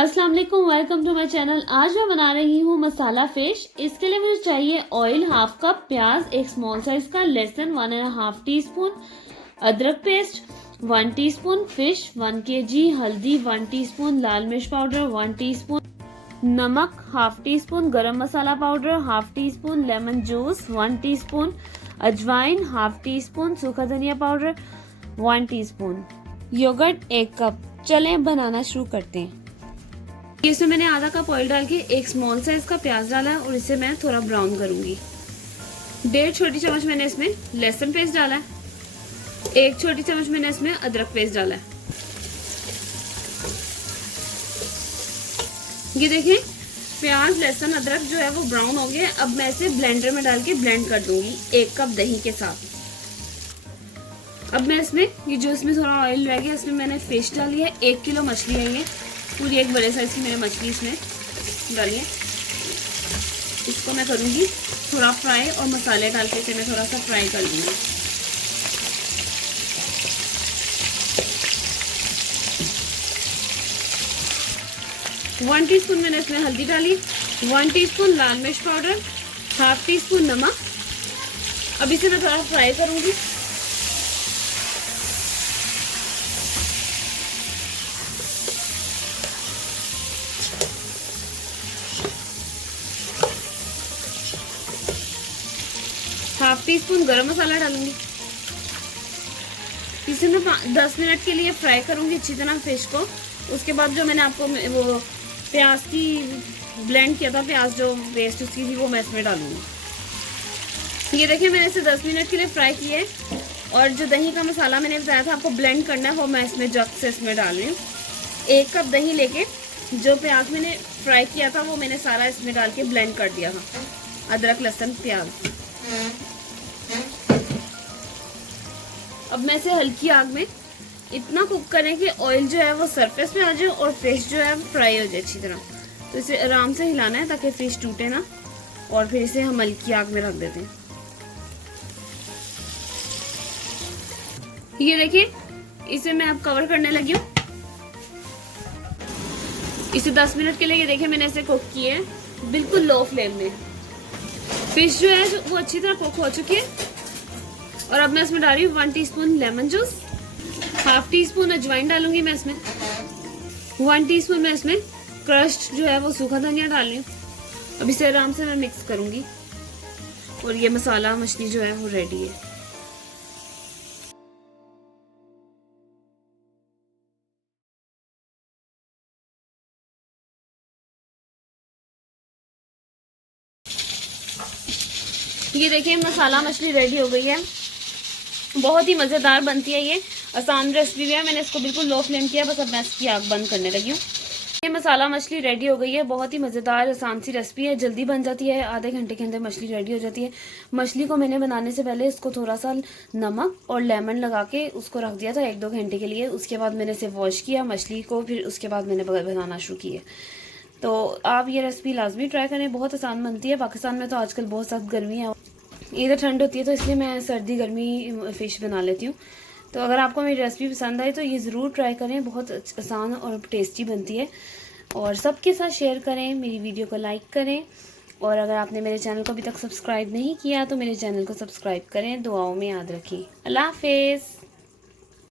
अस्सलाम वालेकुम, welcome to my channel. आज मैं बना रही हूँ मसाला फिश। इसके लिए मुझे चाहिए ऑयल हाफ कप, प्याज एक स्मॉल साइज का, लहसुन 1.5 टीस्पून, अदरक पेस्ट 1 टीस्पून, फिश 1 kg, हल्दी 1 टीस्पून, लाल मिर्च पाउडर 1 टीस्पून, नमक half teaspoon, garam masala powder half teaspoon, lemon juice 1 teaspoon, अजवाइन हाफ टीस्पून, सूखा धनिया पाउडर 1 टीस्पून, योगर्ट 1 कप। चलें बनाना शुरू करते हैं। इसमें मैंने आधा कप ऑयल डाल के एक स्मॉल साइज का प्याज डाला है और इसे मैं थोड़ा ब्राउन करूंगी। 1.5 छोटी चम्मच मैंने इसमें लहसुन पेस्ट डाला है, 1 छोटी चम्मच मैंने इसमें अदरक पेस्ट डाला है। ये देखिए प्याज लहसुन अदरक जो है वो ब्राउन हो गया। अब मैं इसे ब्लेंडर में डाल के ब्लेंड कर दूंगी 1 कप दही के साथ। अब मैं इसमें ये जो इसमें थोड़ा ऑयल रह गया इसमें मैंने फिश डाली है। 1 किलो मछली है, ये पूरी एक बड़े साइज की मैंने मछली इसमें डाली है। इसको मैं करूंगी थोड़ा फ्राई और मसाले डाल के इसे मैं थोड़ा सा फ्राई कर लूंगी। वन टीस्पून मैंने इसमें हल्दी डाली, 1 टीस्पून लाल मिर्च पाउडर, हाफ टीस्पून नमक। अब इसे मैं थोड़ा फ्राई करूंगी। हाफ टीस्पून गरम मसाला डालूंगी। इसे मैं 10 मिनट के लिए फ्राई करूंगी अच्छी तरह फिश को। उसके बाद जो मैंने आपको वो प्याज की ब्लेंड किया था, प्याज जो पेस्ट उसकी थी वो मैं इसमें डालूंगी। ये देखिए मैंने इसे 10 मिनट के लिए फ्राई किया है और जो दही का मसाला मैंने बताया था आपको ब्लेंड करना है वो मैं इसमें जग से इसमें डाल रही हूँ। 1 कप दही लेके जो प्याज मैंने फ्राई किया था वो मैंने सारा इसमें डाल के ब्लेंड कर दिया था, अदरक लहसुन प्याज। अब मैं इसे हल्की आग में इतना कुक करें कि ऑयल जो है वो सरफेस में आ जाए और फिश जो है फ्राई हो जाए अच्छी तरह। तो इसे आराम से हिलाना है ताकि फिश टूटे ना, और फिर इसे हम हल्की आग में रख देते हैं। ये देखिए इसे मैं अब कवर करने लगी हूँ। इसे 10 मिनट के लिए ये देखिए मैंने इसे कुक किया है बिल्कुल लो फ्लेम में। फिश जो है वो अच्छी तरह कुक हो चुकी है। और अब मैं इसमें डाल रही हूँ 1 teaspoon lemon juice, half teaspoon अजवाइन डालूंगी मैं इसमें, 1 टीस्पून मैं इसमें क्रश्ड जो है वो सूखा धनिया डाल रही हूँ। अब इसे आराम से मैं मिक्स करूंगी और ये मसाला मछली जो है वो रेडी है। ये देखिए मसाला मछली रेडी हो गई है। बहुत ही मज़ेदार बनती है, ये आसान रेसिपी भी है। मैंने इसको बिल्कुल लो फ्लेम किया, बस अब मैं इसकी आग बंद करने लगी हूँ। ये मसाला मछली रेडी हो गई है। बहुत ही मज़ेदार आसान सी रेसिपी है, जल्दी बन जाती है। आधे घंटे के अंदर मछली रेडी हो जाती है। मछली को मैंने बनाने से पहले इसको थोड़ा सा नमक और लेमन लगा के उसको रख दिया था 1-2 घंटे के लिए। उसके बाद मैंने इसे वॉश किया मछली को, फिर उसके बाद मैंने बनाना शुरू किया। तो आप ये रेसिपी लाजमी ट्राई करें, बहुत आसान बनती है। पाकिस्तान में तो आजकल बहुत सख्त गर्मी है, इधर ठंड होती है, तो इसलिए मैं सर्दी गर्मी फ़िश बना लेती हूँ। तो अगर आपको मेरी रेसिपी पसंद आई तो ये ज़रूर ट्राई करें, बहुत आसान और टेस्टी बनती है। और सबके साथ शेयर करें, मेरी वीडियो को लाइक करें। और अगर आपने मेरे चैनल को अभी तक सब्सक्राइब नहीं किया तो मेरे चैनल को सब्सक्राइब करें। दुआओं में याद रखें। अल्लाह हाफिज़।